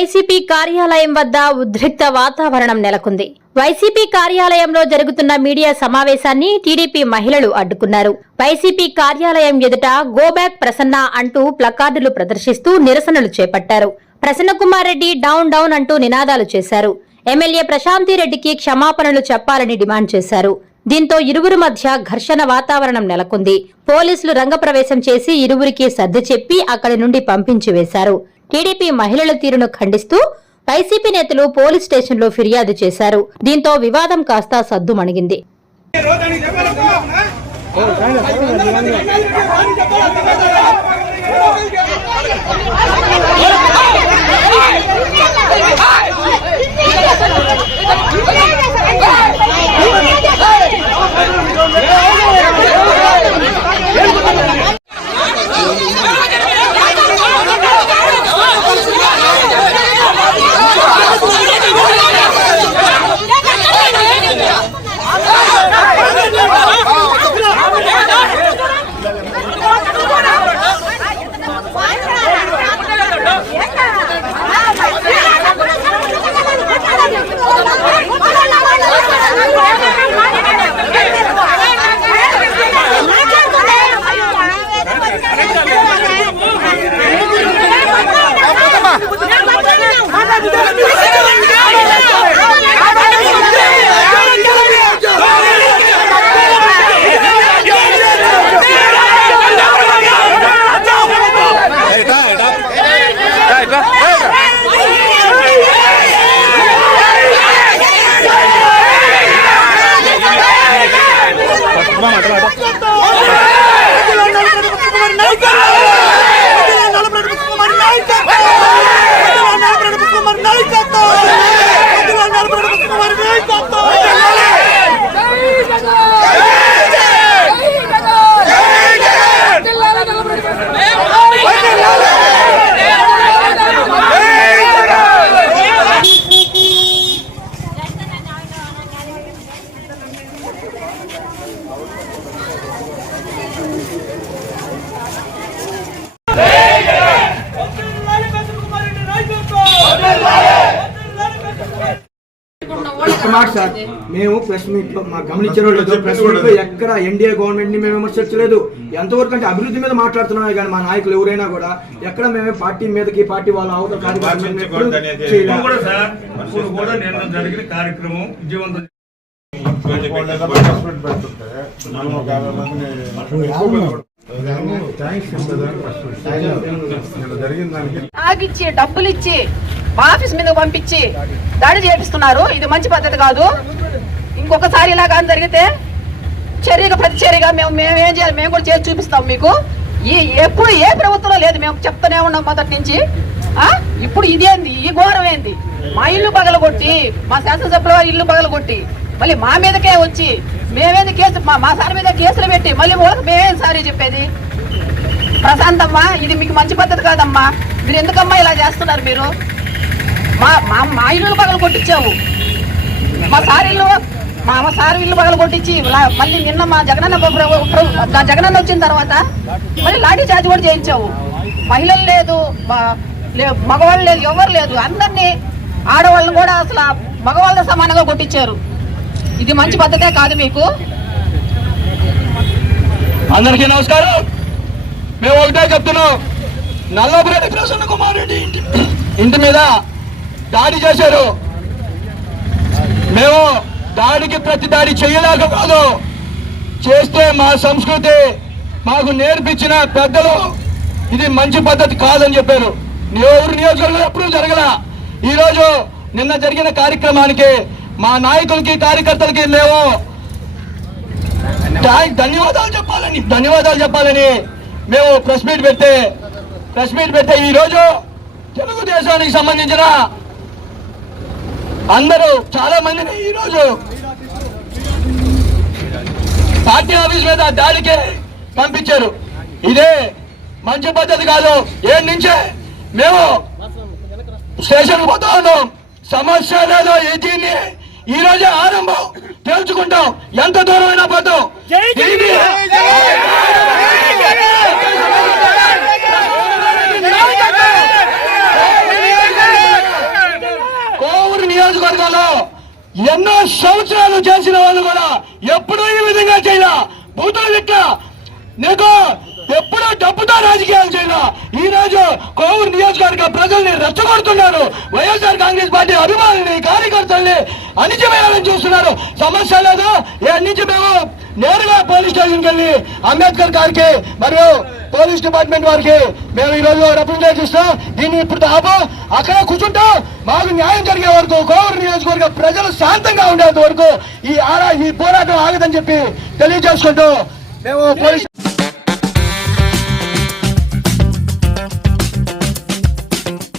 YCP కార్యాలయం వద్ద ఉద్రిక్త వాతావరణం నెలకొంది. వైసీపీ కార్యాలయంలో జరుగుతున్న మీడియా సమావేశాన్ని టీడీపీ మహిళలు అడ్డుకున్నారు. వైసీపీ కార్యాలయం ఎదుట గోబ్యాక్ ప్రసన్న అంటూ ప్లకార్డులు ప్రదర్శిస్తూ నిరసనలు చేపట్టారు. ప్రసన్నకుమార్ రెడ్డి డౌన్ డౌన్ అంటూ నినాదాలు చేశారు. ఎమ్మెల్యే ప్రశాంతిరెడ్డికి క్షమాపణలు చెప్పాలని డిమాండ్ చేశారు. దీంతో ఇరువురు మధ్య ఘర్షణ వాతావరణం నెలకొంది. పోలీసులు రంగప్రవేశం చేసి ఇరువురికి సర్ది చెప్పి అక్కడి నుండి పంపించి వేశారు. టీడీపీ మహిళల తీరును ఖండిస్తూ వైసీపీ నేతలు పోలీస్ స్టేషన్లో ఫిర్యాదు చేశారు. దీంతో వివాదం కాస్త సద్దుమణిగింది. Take it! సార్ మేము ప్రెస్ మీట్లో మాకు గమనించిన. ప్రెస్ మీట్లో ఎక్కడ ఎన్డీఏ గవర్నమెంట్ని మేము విమర్శించలేదు. ఎంతవరకు అంటే అభివృద్ధి మీద మాట్లాడుతున్నామే కానీ మా నాయకులు ఎవరైనా కూడా ఎక్కడ మేము పార్టీ మీదకి పార్టీ వాళ్ళ అవతల కార్యక్రమం విజయవంతం ఆగిచ్చి డబ్బులు ఇచ్చి మా ఆఫీస్ మీద పంపించి దాడి చేపిస్తున్నారు. ఇది మంచి పద్ధతి కాదు. ఇంకొకసారి ఇలాగా కానీ జరిగితే చర్యగా ప్రతి చర్యగా మేము మేము ఏం చేయాలి? మేము కూడా చేసి చూపిస్తాం మీకు. ఈ ఎప్పుడు ఏ ప్రభుత్వంలో లేదు. మేము చెప్తూనే ఉన్నాం మొదటి నుంచి. ఇప్పుడు ఇదేంది? ఈ ఘోరం ఏంది? మా ఇల్లు పగలగొట్టి మా శాసనసభ్యుల వారి ఇల్లు పగలగొట్టి మళ్ళీ మా మీదకే వచ్చి మేమేది కేసు మా మా సార్ మీద కేసులు పెట్టి మళ్ళీ వాళ్ళకి మేమేం సారీ చెప్పేది? ప్రశాంతమ్మా ఇది మీకు మంచి పద్ధతి కాదమ్మా. మీరు ఎందుకమ్మా ఇలా చేస్తున్నారు మీరు? మా మా మా ఇల్లు పగలు కొట్టించావు. మా సార్ ఇల్లు మా మా సార్ ఇల్లు పగలు కొట్టించి మళ్ళీ నిన్న మా జగనన్న జగనన్న వచ్చిన తర్వాత మళ్ళీ లాఠీ చార్జ్ కూడా చేయించావు. మహిళలు లేదు లే- మగవాళ్ళు లేదు ఎవరు లేదు. అందరినీ ఆడవాళ్ళని కూడా అసలు మగవాళ్ళతో సమానంగా కొట్టించారు. ఇది మంచి పద్ధతే కాదు మీకు? అందరికీ నమస్కారం. మేము ఒకటే చెప్తున్నాం. నల్లపురెడ్డి ప్రసన్న కుమార్ రెడ్డి ఇంటి ఇంటి మీద దాడి చేశారు. మేము దాడికి ప్రతి దాడి చేయలేకపోదు. చేస్తే మా సంస్కృతి మాకు నేర్పించిన పెద్దలు ఇది మంచి పద్ధతి కాదని చెప్పారు. ఎవరు నియోజకవర్గంలో ఎప్పుడూ జరగల. ఈరోజు నిన్న జరిగిన కార్యక్రమానికి మా నాయకులకి కార్యకర్తలకి మేము ధన్యవాదాలు చెప్పాలని ధన్యవాదాలు చెప్పాలని మేము ప్రెస్ మీట్ పెడితే ప్రెస్ మీట్ పెడితే ఈరోజు తెలుగుదేశానికి సంబంధించిన అందరూ చాలా మందిని ఈ రోజు పార్టీ ఆఫీస్ మీద దాడికి పంపించారు. ఇదే మంచి పద్ధతి కాదు. ఏం నుంచే మేము స్టేషన్ పోతా ఉన్నాం. సమస్య లేదో. దీన్ని ఈ రోజే ఆరంభం. తెలుసుకుంటాం ఎంత దూరమైనా పోతాం. జిల్లాలో ఎన్నో సంవత్సరాలు చేసిన వాళ్ళు కూడా ఎప్పుడూ ఈ విధంగా చేయలే. బూతులు ఇట్లా నీకు ఎప్పుడూ డబ్బుతో రాజకీయాలు చేయలే. ఈ రోజు కోవూరు నియోజకవర్గ ప్రజల్ని రెచ్చగొడుతున్నారు. వైఎస్ఆర్ కాంగ్రెస్ పార్టీ అభిమానుల్ని కార్యకర్తల్ని అణిచివేయాలని చూస్తున్నారు. సమస్య లేదు. ఏ నుంచి మేము నేరుగా పోలీస్ స్టేషన్కి వెళ్ళి అంబేద్కర్ గారికి మరియు పోలీస్ డిపార్ట్మెంట్ వారికి మేము ఈ రోజు రిప్రజెంటేషన్ ఇస్తాం. దీన్ని ఇప్పుడు ఆపు. అక్కడ కూర్చుంటాం. మాకు న్యాయం జరిగే వరకు కోవూరు నియోజకవర్గ ప్రజలు శాంతంగా ఉండేంత వరకు ఈ ఆరా ఈ పోరాటం ఆగదని చెప్పి తెలియజేసుకుంటూ మేము పోలీస్